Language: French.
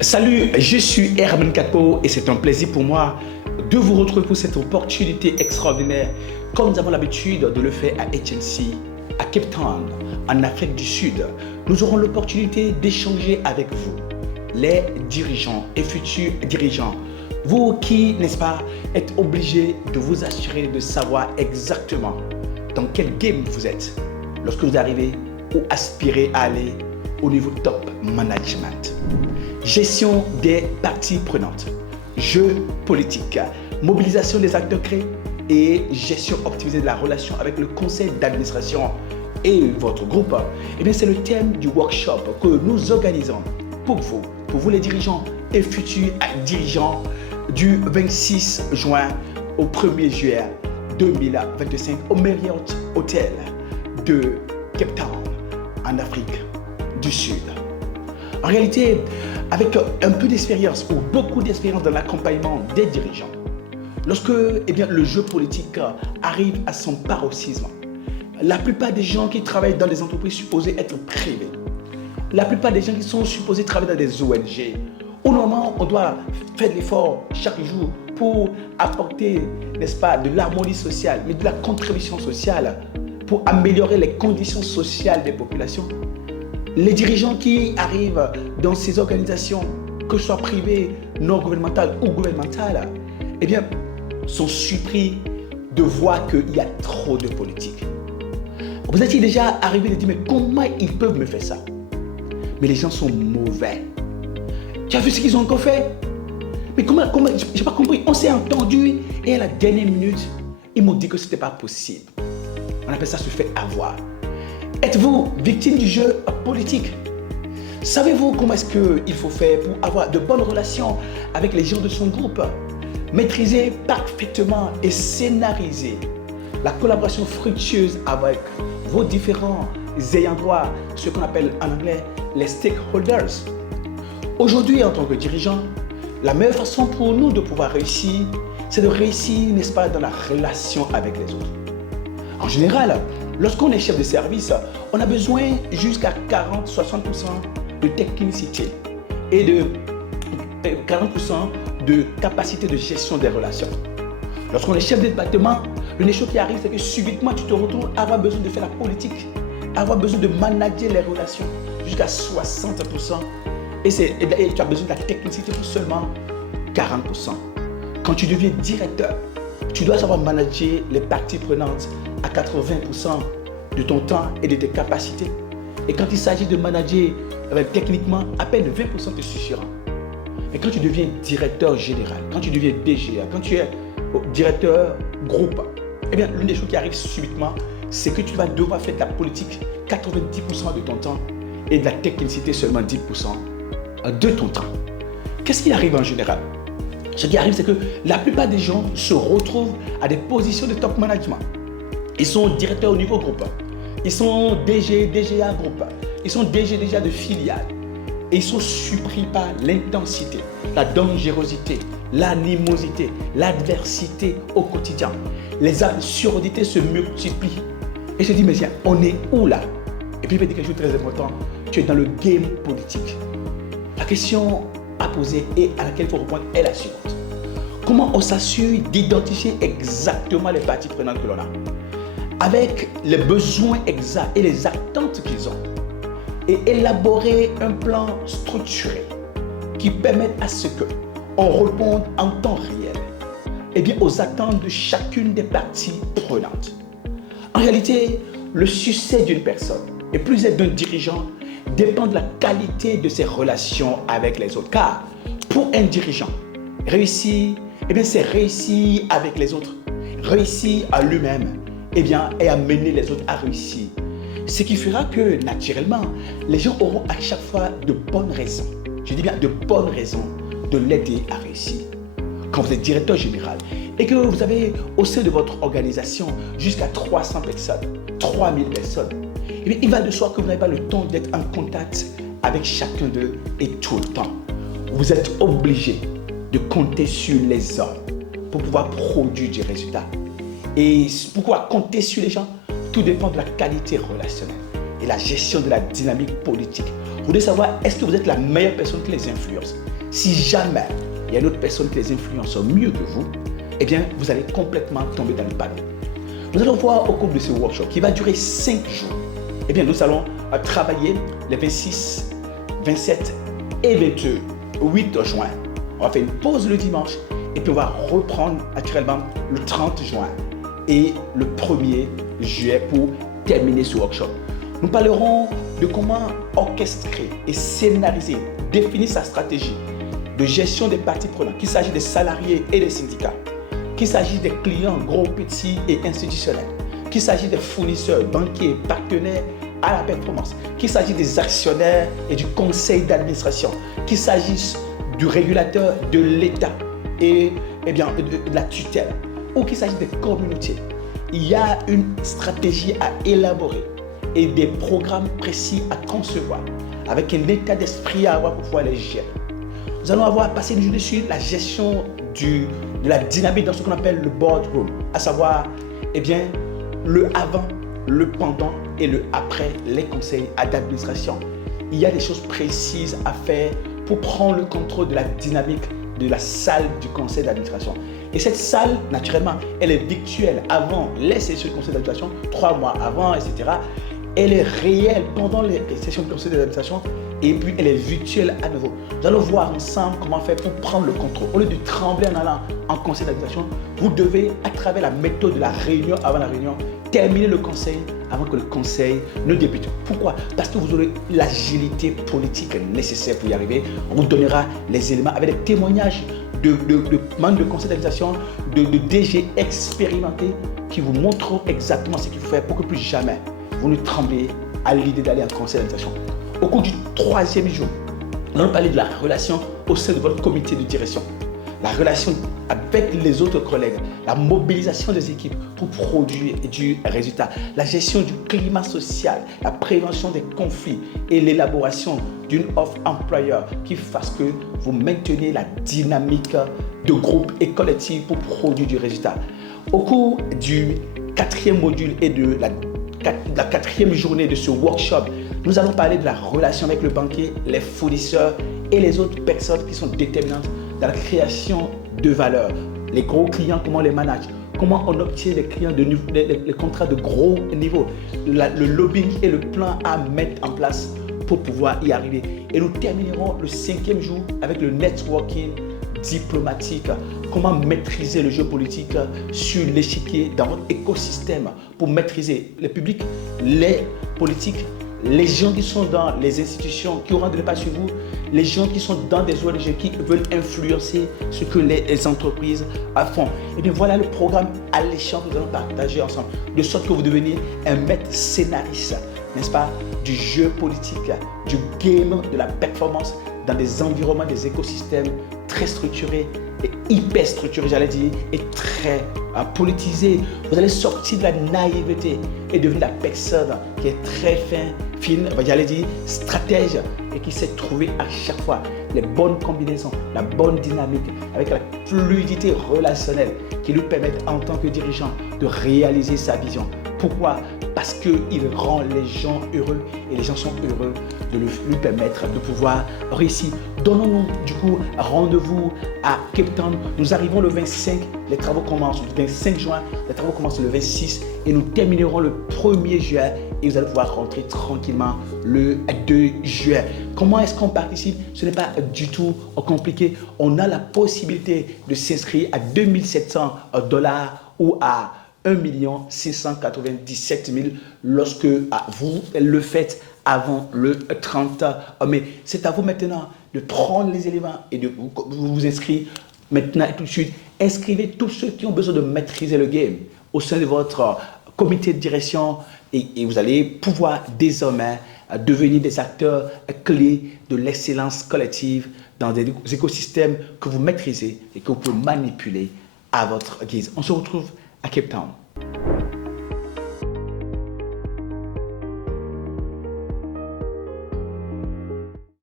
Salut, je suis Herman Katpo et c'est un plaisir pour moi de vous retrouver pour cette opportunité extraordinaire, comme nous avons l'habitude de le faire à HNC, à Cape Town, en Afrique du Sud. Nous aurons l'opportunité d'échanger avec vous, les dirigeants et futurs dirigeants. Vous qui, n'est-ce pas, êtes obligés de vous assurer de savoir exactement dans quel game vous êtes lorsque vous arrivez ou aspirez à aller au niveau top management. Gestion des parties prenantes, jeux politiques, mobilisation des acteurs clés et gestion optimisée de la relation avec le conseil d'administration et votre groupe. Eh bien, c'est le thème du workshop que nous organisons pour vous les dirigeants et futurs dirigeants du 26 juin au 1er juillet 2025 au Marriott Hotel de Cape Town en Afrique du Sud. En réalité, avec un peu d'expérience ou beaucoup d'expérience dans l'accompagnement des dirigeants, lorsque le jeu politique arrive à son paroxysme, la plupart des gens qui travaillent dans des entreprises supposées être privées, la plupart des gens qui sont supposés travailler dans des ONG, au moment où on doit faire de l'effort chaque jour pour apporter, n'est-ce pas, de l'harmonie sociale, mais de la contribution sociale pour améliorer les conditions sociales des populations. Les dirigeants qui arrivent dans ces organisations, que ce soit privées, non gouvernementales ou gouvernementales, sont surpris de voir qu'il y a trop de politique. Vous êtes déjà arrivé de dire, mais comment ils peuvent me faire ça? Mais les gens sont mauvais. Tu as vu ce qu'ils ont encore fait? Mais comment j'ai pas compris. On s'est entendu et à la dernière minute, ils m'ont dit que ce n'était pas possible. On appelle ça se faire avoir. Êtes-vous victime du jeu politique? Savez-vous comment est-ce qu'il faut faire pour avoir de bonnes relations avec les gens de son groupe? Maîtriser parfaitement et scénariser la collaboration fructueuse avec vos différents ayants droit, ce qu'on appelle en anglais les stakeholders. Aujourd'hui, en tant que dirigeant, la meilleure façon pour nous de pouvoir réussir, c'est de réussir, n'est-ce pas, dans la relation avec les autres. En général, lorsqu'on est chef de service, on a besoin jusqu'à 40-60% de technicité et de 40% de capacité de gestion des relations. Lorsqu'on est chef de département, une chose qui arrive, c'est que subitement, tu te retrouves à avoir besoin de faire la politique, à avoir besoin de manager les relations jusqu'à 60%. Et tu as besoin de la technicité pour seulement 40%. Quand tu deviens directeur, tu dois savoir manager les parties prenantes à 80% de ton temps et de tes capacités. Et quand il s'agit de manager techniquement, à peine 20% te suffira. Et quand tu deviens directeur général, quand tu deviens DGA, quand tu es directeur groupe, l'une des choses qui arrive subitement, c'est que tu vas devoir faire de la politique 90% de ton temps et de la technicité seulement 10% de ton temps. Qu'est-ce qui arrive en général? Ce qui arrive, c'est que la plupart des gens se retrouvent à des positions de top management. Ils sont directeurs au niveau groupe, ils sont DG, DGA groupe, ils sont DG déjà de filiales. Et ils sont surpris par l'intensité, la dangerosité, l'animosité, l'adversité au quotidien. Les absurdités se multiplient. Et je dis, mais tiens, on est où là? Et puis il va dire quelque chose de très important, tu es dans le game politique. La question à poser et à laquelle il faut répondre est la suivante. Comment on s'assure d'identifier exactement les parties prenantes que l'on a, avec les besoins exacts et les attentes qu'ils ont, et élaborer un plan structuré qui permette à ce qu'on réponde en temps réel aux attentes de chacune des parties prenantes. En réalité, le succès d'une personne et plus d'un dirigeant dépend de la qualité de ses relations avec les autres. Car pour un dirigeant, réussir, c'est réussir avec les autres, réussir à lui-même et amener les autres à réussir. Ce qui fera que, naturellement, les gens auront à chaque fois de bonnes raisons, je dis bien de bonnes raisons, de l'aider à réussir. Quand vous êtes directeur général et que vous avez au sein de votre organisation jusqu'à 300 personnes, 3000 personnes, il va de soi que vous n'avez pas le temps d'être en contact avec chacun d'eux et tout le temps. Vous êtes obligé de compter sur les hommes pour pouvoir produire des résultats. Et pourquoi compter sur les gens? Tout dépend de la qualité relationnelle et la gestion de la dynamique politique. voulez savoir, est-ce que vous êtes la meilleure personne qui les influence? Si jamais il y a une autre personne qui les influence mieux que vous, eh bien, vous allez complètement tomber dans le panneau. Nous allons voir au cours de ce workshop qui va durer 5 jours. Eh bien, nous allons travailler les 26, 27 et 28 juin. On va faire une pause le dimanche et puis on va reprendre naturellement le 30 juin et le 1er juillet pour terminer ce workshop. Nous parlerons de comment orchestrer et scénariser, définir sa stratégie de gestion des parties prenantes, qu'il s'agit des salariés et des syndicats, qu'il s'agit des clients gros, petits et institutionnels, qu'il s'agit des fournisseurs, banquiers, partenaires à la performance, qu'il s'agit des actionnaires et du conseil d'administration, qu'il s'agisse du régulateur de l'État et de la tutelle, ou qu'il s'agisse des communautés. Il y a une stratégie à élaborer et des programmes précis à concevoir avec un état d'esprit à avoir pour pouvoir les gérer. Nous allons passer une journée sur la gestion de la dynamique dans ce qu'on appelle le boardroom, à savoir le avant, le pendant et le après les conseils d'administration. Il y a des choses précises à faire pour prendre le contrôle de la dynamique de la salle du conseil d'administration. Et cette salle, naturellement, elle est virtuelle avant les sessions du conseil d'administration, 3 mois avant, etc. Elle est réelle pendant les sessions du conseil d'administration et puis elle est virtuelle à nouveau. Nous allons voir ensemble comment faire pour prendre le contrôle. Au lieu de trembler en allant en conseil d'administration, vous devez, à travers la méthode de la réunion avant la réunion, terminer le conseil avant que le conseil ne débute. Pourquoi? Parce que vous aurez l'agilité politique nécessaire pour y arriver. On vous donnera les éléments avec des témoignages de membres de conseil d'administration, de DG expérimentés qui vous montreront exactement ce qu'il faut faire pour que plus jamais vous ne tremblez à l'idée d'aller en conseil d'administration. Au cours du 3e jour, nous allons parler de la relation au sein de votre comité de direction. La relation avec les autres collègues, la mobilisation des équipes pour produire du résultat, la gestion du climat social, la prévention des conflits et l'élaboration d'une offre employeur qui fasse que vous maintenez la dynamique de groupe et collectif pour produire du résultat. Au cours du 4e module et de la 4e journée de ce workshop, nous allons parler de la relation avec le banquier, les fournisseurs et les autres personnes qui sont déterminantes dans la création de valeur. Les gros clients, comment on les manage, comment on obtient les clients les contrats de gros niveau, le lobbying et le plan à mettre en place pour pouvoir y arriver. Et nous terminerons le 5e jour avec le networking diplomatique, comment maîtriser le jeu politique sur l'échiquier dans votre écosystème pour maîtriser les publics, les politiques, les gens qui sont dans les institutions, qui auront de l'impact sur vous, les gens qui sont dans des ONG qui veulent influencer ce que les entreprises font. Et bien voilà le programme alléchant que nous allons partager ensemble, de sorte que vous deveniez un maître scénariste, n'est-ce pas, du jeu politique, du game de la performance dans des environnements, des écosystèmes très structurés et hyper structurés, j'allais dire, et très politisés. Vous allez sortir de la naïveté et devenir la personne qui est très fine, j'allais dire, stratège et qui sait trouver à chaque fois les bonnes combinaisons, la bonne dynamique avec la fluidité relationnelle qui lui permettent en tant que dirigeant de réaliser sa vision. Pourquoi? Parce qu'il rend les gens heureux et les gens sont heureux de lui permettre de pouvoir réussir. Donnons-nous du coup rendez-vous à Cape Town. Nous arrivons le 25, les travaux commencent le 25 juin, les travaux commencent le 26 et nous terminerons le 1er juillet et vous allez pouvoir rentrer tranquillement le 2 juillet. Comment est-ce qu'on participe? Ce n'est pas du tout compliqué. On a la possibilité de s'inscrire à $2700 ou à 1 697 000 lorsque vous le faites avant le 30 mai. C'est à vous maintenant de prendre les éléments et de vous inscrire maintenant et tout de suite. Inscrivez tous ceux qui ont besoin de maîtriser le game au sein de votre comité de direction et vous allez pouvoir désormais devenir des acteurs clés de l'excellence collective dans des écosystèmes que vous maîtrisez et que vous pouvez manipuler à votre guise. On se retrouve à Cape Town.